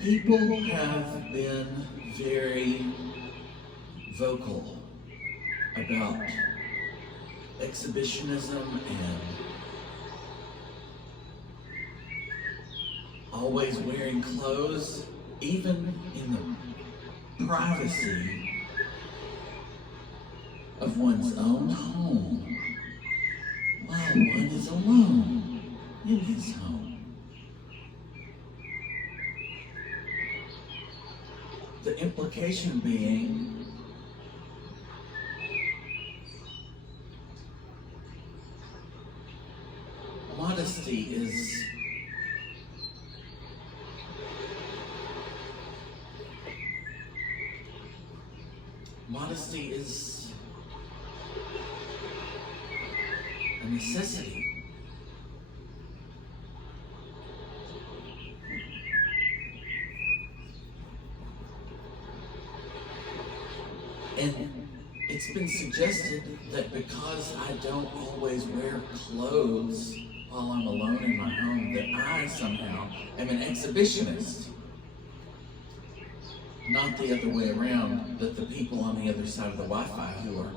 People have been very vocal about exhibitionism and always wearing clothes, even in the privacy of one's own home, while one is alone in his home. The implication being modesty is a necessity. And it's been suggested that because I don't always wear clothes while I'm alone in my home, that I somehow am an exhibitionist. Not the other way around, that the people on the other side of the Wi-Fi who are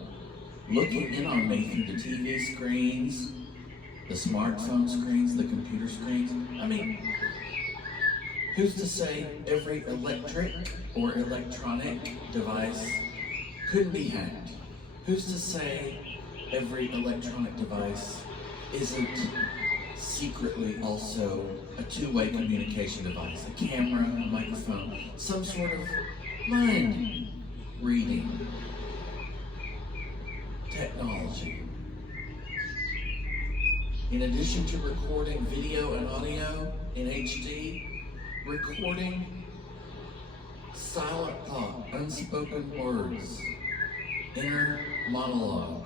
looking in on me through the TV screens, the smartphone screens, the computer screens. I mean, who's to say every electric or electronic device couldn't be hacked? Who's to say every electronic device isn't secretly also a two-way communication device, a camera, a microphone, some sort of mind-reading technology? In addition to recording video and audio in HD, recording silent thought, unspoken words, inner monologue,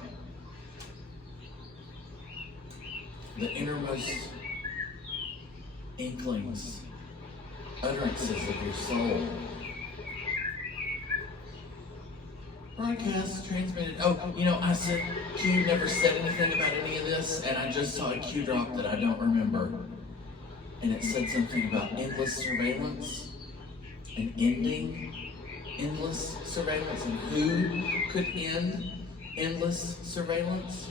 the innermost inklings, utterances of your soul. Broadcast, transmitted. Oh, I said Q never said anything about any of this, and I just saw a Q drop that I don't remember. And it said something about endless surveillance and ending endless surveillance, and who could end endless surveillance?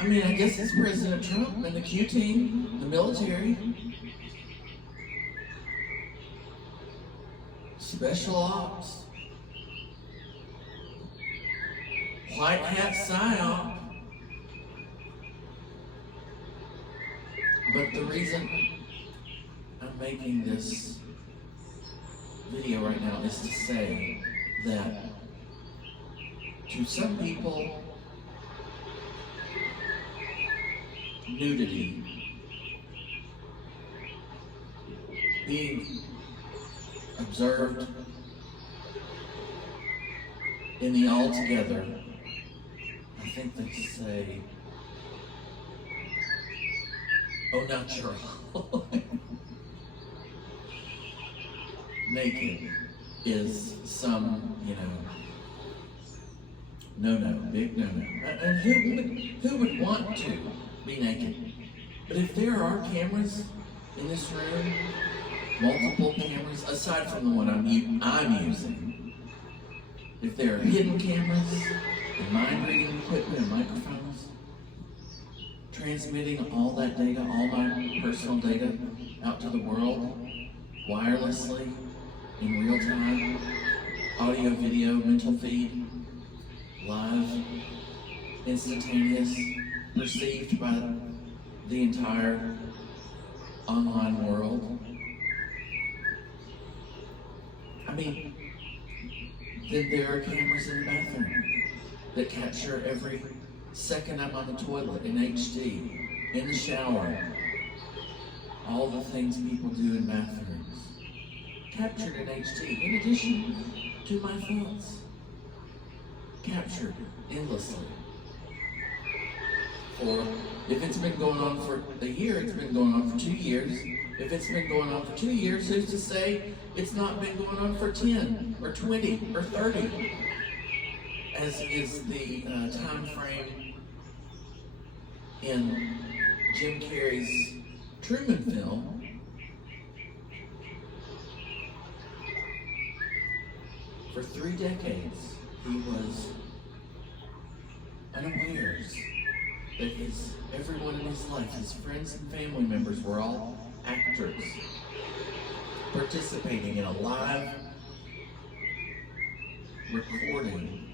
I mean, I guess it's President Trump and the Q team, the military, special ops, white hat psyop. But the reason I'm making this video right now is to say that to some people, nudity, being observed in the altogether, I think they say, oh, natural. Naked is some, no, big no. And who would want to be naked? But if there are cameras in this room, multiple cameras, aside from the one I'm using, if there are hidden cameras and mind-reading equipment and microphones, transmitting all that data, all my personal data out to the world, wirelessly, in real time, audio, video, mental feed, live, instantaneous, perceived by the entire online world. I mean, then there are cameras in the bathroom that capture every second I'm on the toilet in HD, in the shower, all the things people do in bathrooms, captured in HD, in addition to my thoughts, captured endlessly. Or if it's been going on for a year, it's been going on for 2 years. If it's been going on for 2 years, who's to say it's not been going on for 10 or 20 or 30, as is the time frame in Jim Carrey's Truman film, For 3 decades, he was unawares that everyone in his life, his friends and family members, were all actors participating in a live recording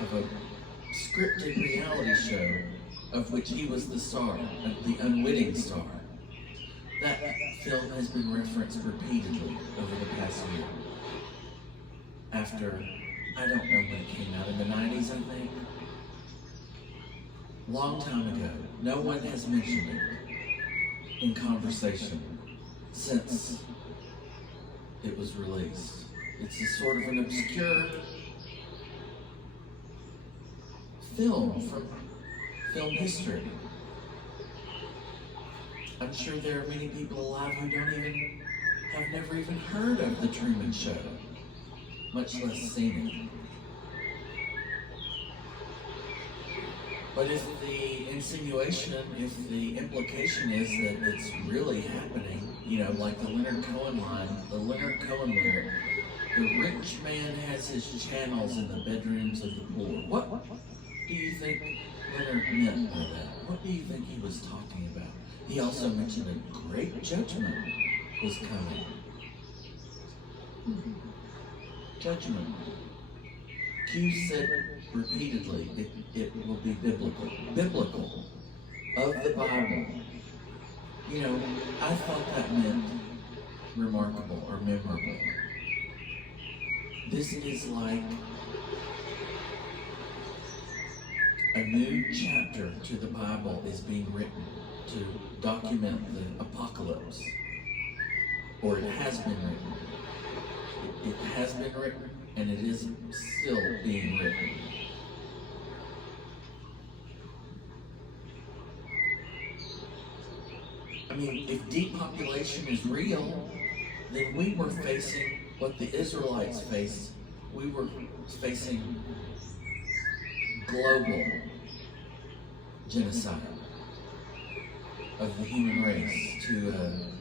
of a scripted reality show of which he was the star, the unwitting star. That film has been referenced repeatedly over the past year. After, I don't know when it came out, in the 90s, I think. Long time ago. No one has mentioned it in conversation since it was released. It's a sort of an obscure film from film history. I'm sure there are many people alive who have never even heard of The Truman Show, much less seen it. But if the insinuation, if the implication is that it's really happening, like the Leonard Cohen line, the Leonard Cohen lyric, the rich man has his channels in the bedrooms of the poor. What do you think Leonard meant by that? What do you think he was talking about? He also mentioned a great judgment was coming. Judgment. Q said repeatedly, it will be biblical. Biblical. Of the Bible. I thought that meant remarkable or memorable. This is like a new chapter to the Bible is being written to document the apocalypse. Or it has been written. It has been written, and it is still being written. If depopulation is real, then we were facing what the Israelites faced. We were facing global genocide of the human race to an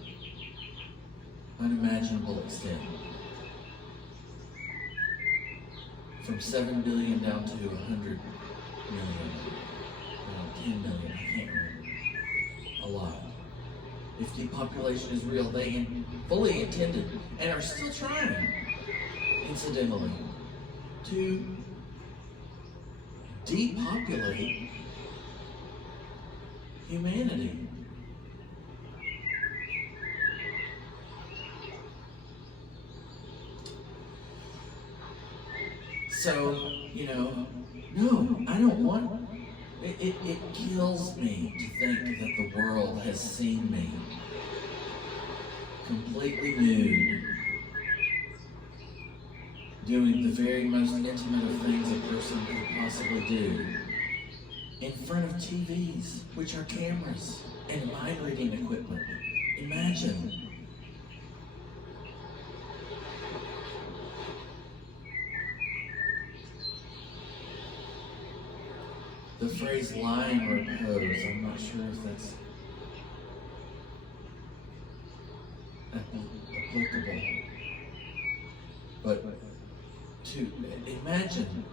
unimaginable extent. From 7 billion down to 100 million, 10 million, I can't remember. A lot. If depopulation is real, they fully intended and are still trying, incidentally, to depopulate humanity. So, no, I don't want. It kills me to think that the world has seen me completely nude, doing the very most intimate of things a person could possibly do, in front of TVs, which are cameras and mind-reading equipment. Imagine. The phrase lying repose, I'm not sure if that's applicable. But to imagine,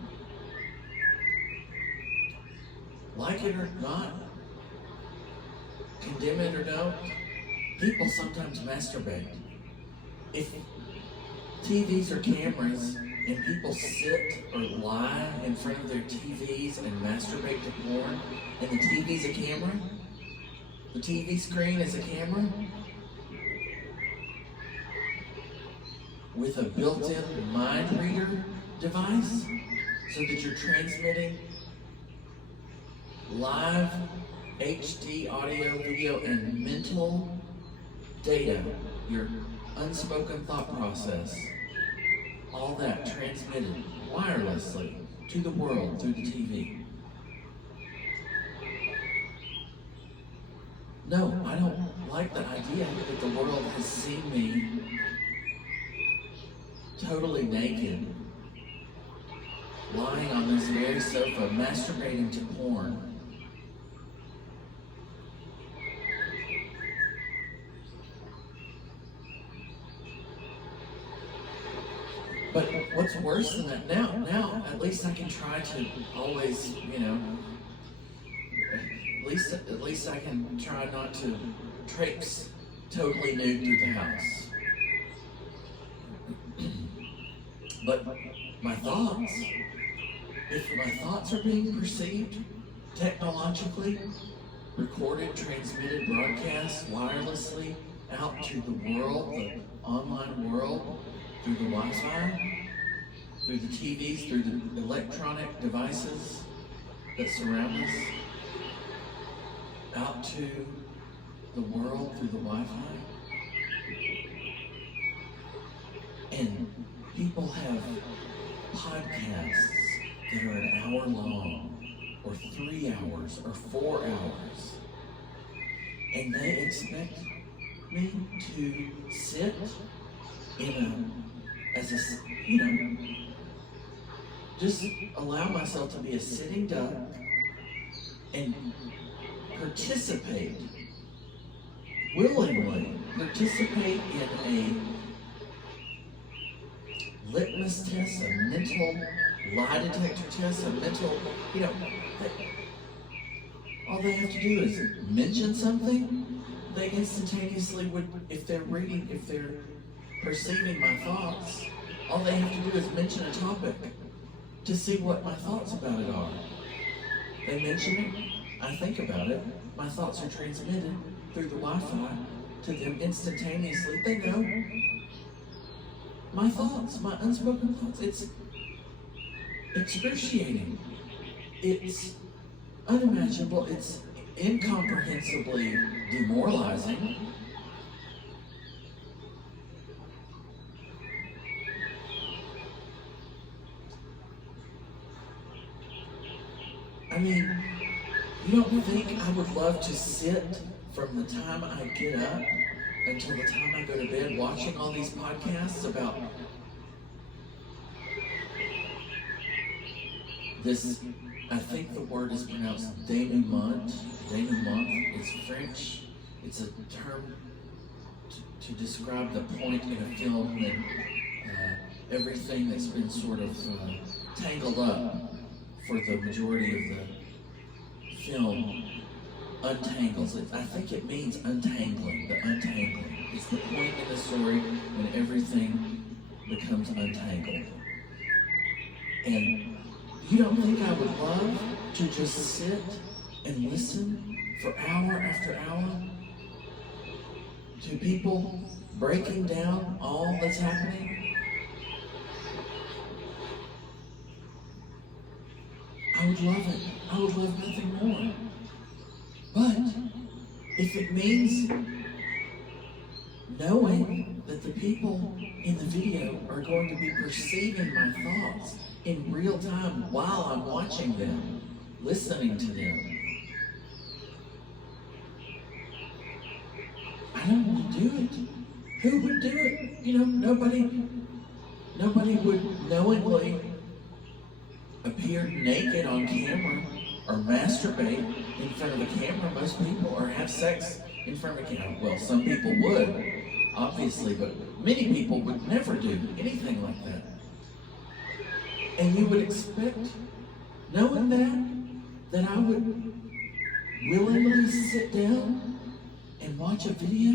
like it or not, condemn it or don't, people sometimes masturbate. If TVs or cameras and people sit or lie in front of their TVs and masturbate to porn, and the TV's a camera, the TV screen is a camera, with a built-in mind reader device, so that you're transmitting live HD audio, video, and mental data, your unspoken thought process, all that transmitted wirelessly to the world through the TV. No, I don't like the idea that the world has seen me totally naked, lying on this very sofa, masturbating to porn. what's worse than that? Now, at least I can try to always, at least I can try not to traipse totally nude through the house. But my thoughts, if my thoughts are being perceived technologically, recorded, transmitted, broadcast wirelessly out to the world, the online world, through the Wi-Fi, through the TVs, through the electronic devices that surround us, out to the world through the Wi-Fi. And people have podcasts that are an hour long, or 3 hours, or 4 hours. And they expect me to sit just allow myself to be a sitting duck and willingly participate in a litmus test, a mental lie detector test, a mental, all they have to do is mention something. They instantaneously would, if they're perceiving my thoughts, all they have to do is mention a topic to see what my thoughts about it are. They mention it, I think about it, my thoughts are transmitted through the Wi-Fi to them instantaneously. They know my thoughts, my unspoken thoughts. It's excruciating. It's unimaginable. It's incomprehensibly demoralizing. I mean, you don't think I would love to sit from the time I get up until the time I go to bed watching all these podcasts about this? I think the word is pronounced denouement. Denouement is French. It's a term to describe the point in a film that everything that's been sort of tangled up for the majority of the film untangles it. I think it means untangling, the untangling. It's the point in the story when everything becomes untangled. And you don't think I would love to just sit and listen for hour after hour to people breaking down all that's happening? I would love it. I would love nothing more. But if it means knowing that the people in the video are going to be perceiving my thoughts in real time while I'm watching them, listening to them, I don't want to do it. Who would do it? Nobody would knowingly appear naked on camera or masturbate in front of a camera. Most people, or have sex in front of a camera. Well, some people would, obviously, but many people would never do anything like that. And you would expect, knowing that I would willingly sit down and watch a video,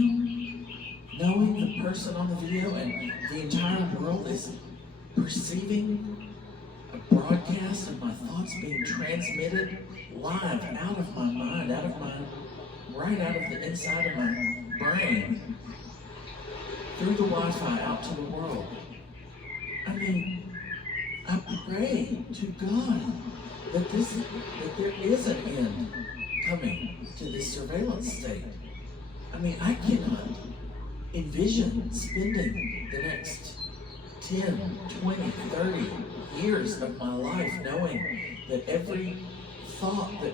knowing the person on the video and the entire world is perceiving a broadcast of my thoughts being transmitted live out of my mind, right out of the inside of my brain, through the Wi-Fi out to the world. I mean, I pray to God that there is an end coming to this surveillance state. I mean, I cannot envision spending the next 10, 20, 30 years of my life knowing that every thought that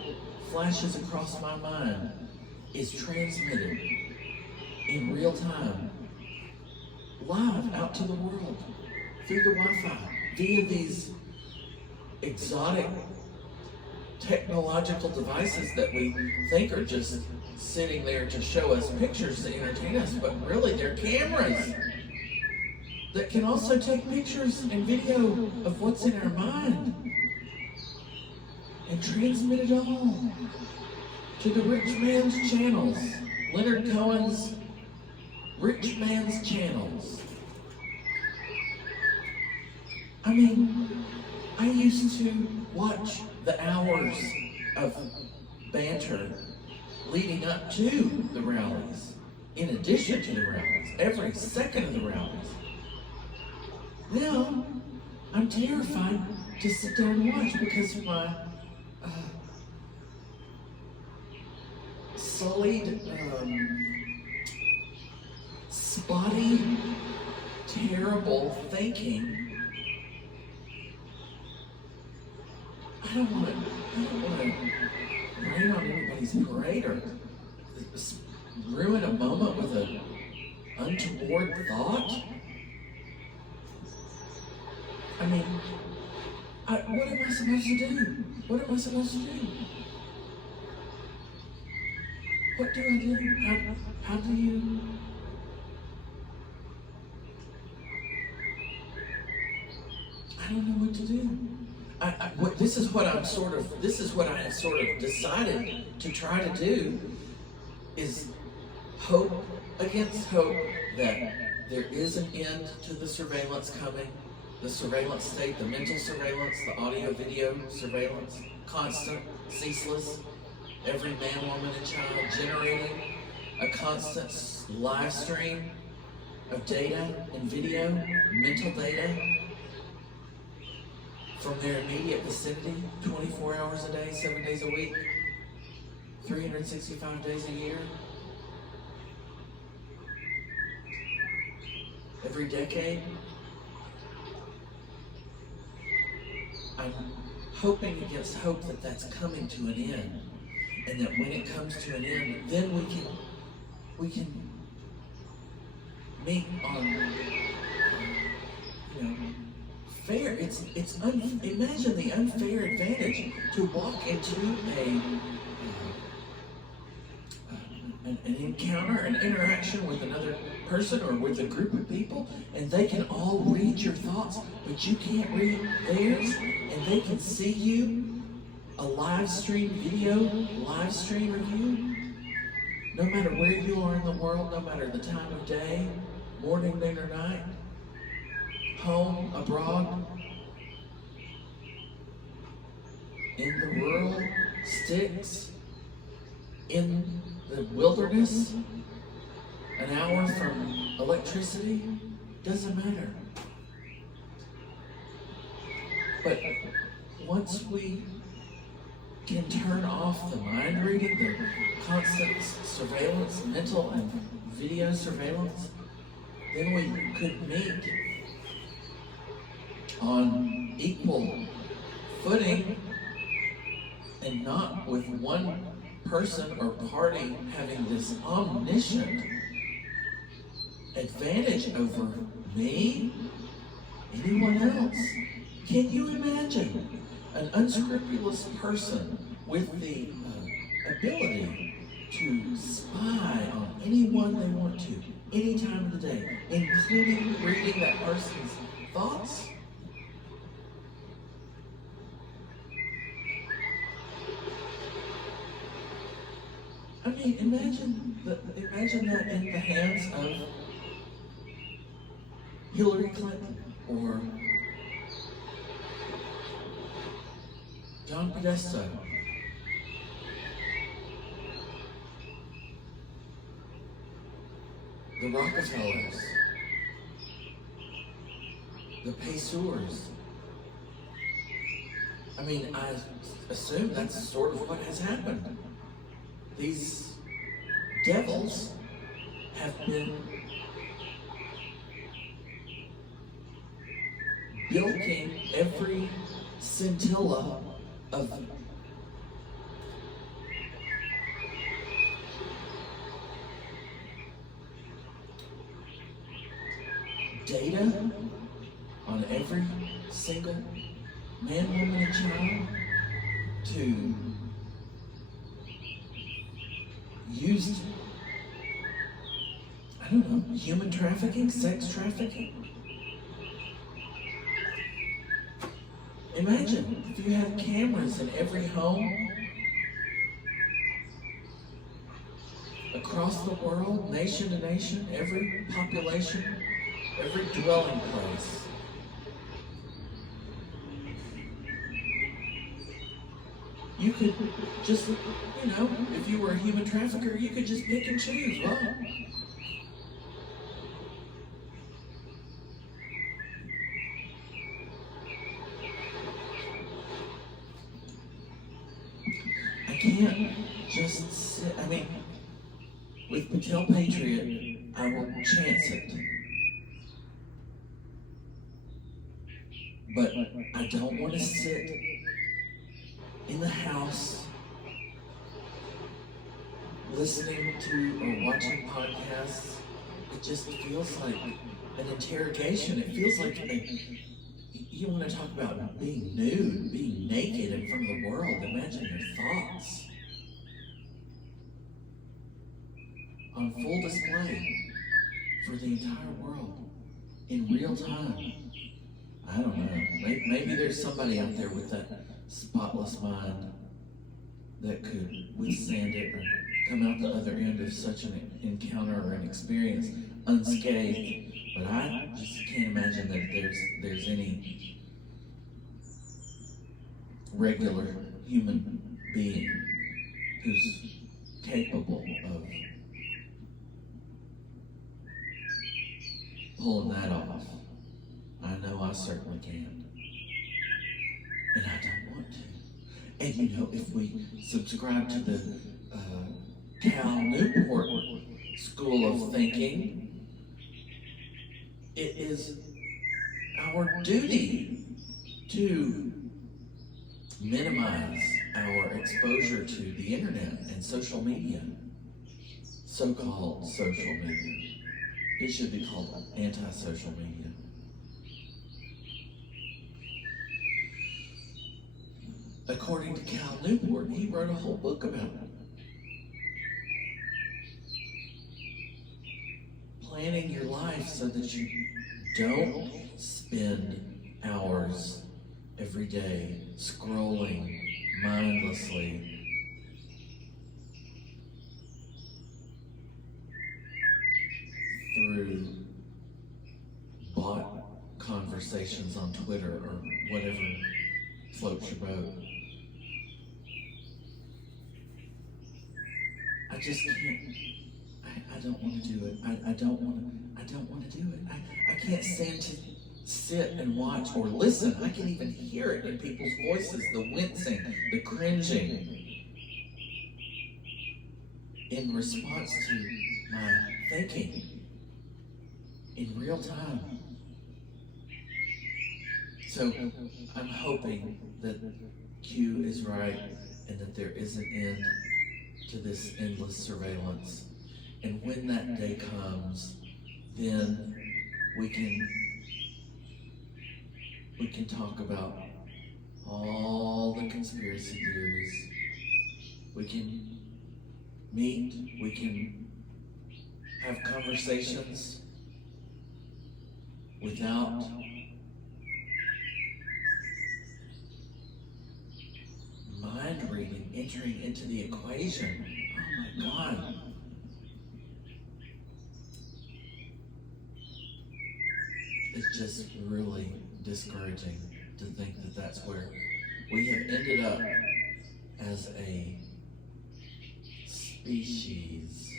flashes across my mind is transmitted in real time, live out to the world, through the Wi-Fi, via these exotic technological devices that we think are just sitting there to show us pictures to entertain us, but really they're cameras. that can also take pictures and video of what's in our mind and transmit it all to the rich man's channels, Leonard Cohen's rich man's channels. I mean, I used to watch the hours of banter leading up to the rallies, in addition to the rallies, every second of the rallies. Now, I'm terrified to sit down and watch because of my sullied, spotty, terrible thinking. I don't want to rain on anybody's parade or ruin a moment with an untoward thought. I mean, what am I supposed to do? What am I supposed to do? What do I do? How do you... I don't know what to do. This is what I have sort of decided to try to do, is hope against hope that there is an end to the surveillance coming, the surveillance state, the mental surveillance, the audio, video surveillance, constant, ceaseless, every man, woman, and child generating a constant live stream of data and video, mental data, from their immediate vicinity, 24 hours a day, 7 days a week, 365 days a year. Every decade. I'm hoping against hope that that's coming to an end. And that when it comes to an end, then we can meet on, fair. Imagine the unfair advantage to walk into an encounter, an interaction with another person or with a group of people, and they can all read your thoughts, but you can't read theirs, and they can see you, a live stream video, live stream of you, no matter where you are in the world, no matter the time of day, morning, noon, or night, home, abroad, in the rural sticks, in the wilderness, an hour from electricity, doesn't matter. But once we can turn off the mind reading, the constant surveillance, mental and video surveillance, then we could meet on equal footing, and not with one person or party having this omniscient advantage over me, anyone else. Can you imagine an unscrupulous person with the ability to spy on anyone they want to, any time of the day, including reading that person's thoughts? I mean, imagine that in the hands of Hillary Clinton or John Podesta, the Rockefellers, the Pacers. I mean, I assume that's sort of what has happened. These devils have been bilking every scintilla of data on every single man, woman, and child to use, I don't know, human trafficking, sex trafficking, Imagine if you had cameras in every home, across the world, nation to nation, every population, every dwelling place. You could just, if you were a human trafficker, you could just pick and choose. Well, I can't just sit. With Patel Patriot, I will chance it. But I don't want to sit in the house listening to or watching podcasts. It just feels like an interrogation. It feels like you want to talk about being nude, being naked in front of the world. Imagine your thoughts on full display for the entire world in real time. I don't know. Maybe there's somebody out there with that spotless mind that could withstand it or come out the other end of such an encounter or an experience unscathed. But I just can't imagine that there's any regular human being who's capable of pulling that off. I know I certainly can. And I don't want to. And if we subscribe to the Cal Newport School of Thinking, it is our duty to minimize our exposure to the internet and social media, so-called social media. It should be called anti-social media. According to Cal Newport, he wrote a whole book about it. Planning your life so that you don't spend hours every day scrolling mindlessly through bot conversations on Twitter or whatever floats your boat. I just can't. I don't want to do it. I don't want to do it. I can't stand to sit and watch or listen. I can even hear it in people's voices, the wincing, the cringing, in response to my thinking in real time. So I'm hoping that Q is right and that there is an end to this endless surveillance. And when that day comes, then we can talk about all the conspiracy theories. We can meet, we can have conversations without mind reading entering into the equation. Oh my God. It's just really discouraging to think that that's where we have ended up as a species.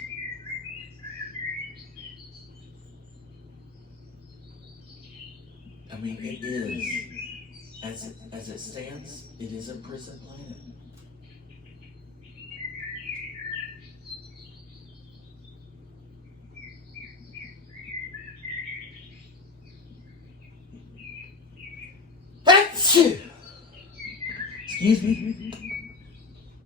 It is, as it stands, it is a prison planet. Excuse me.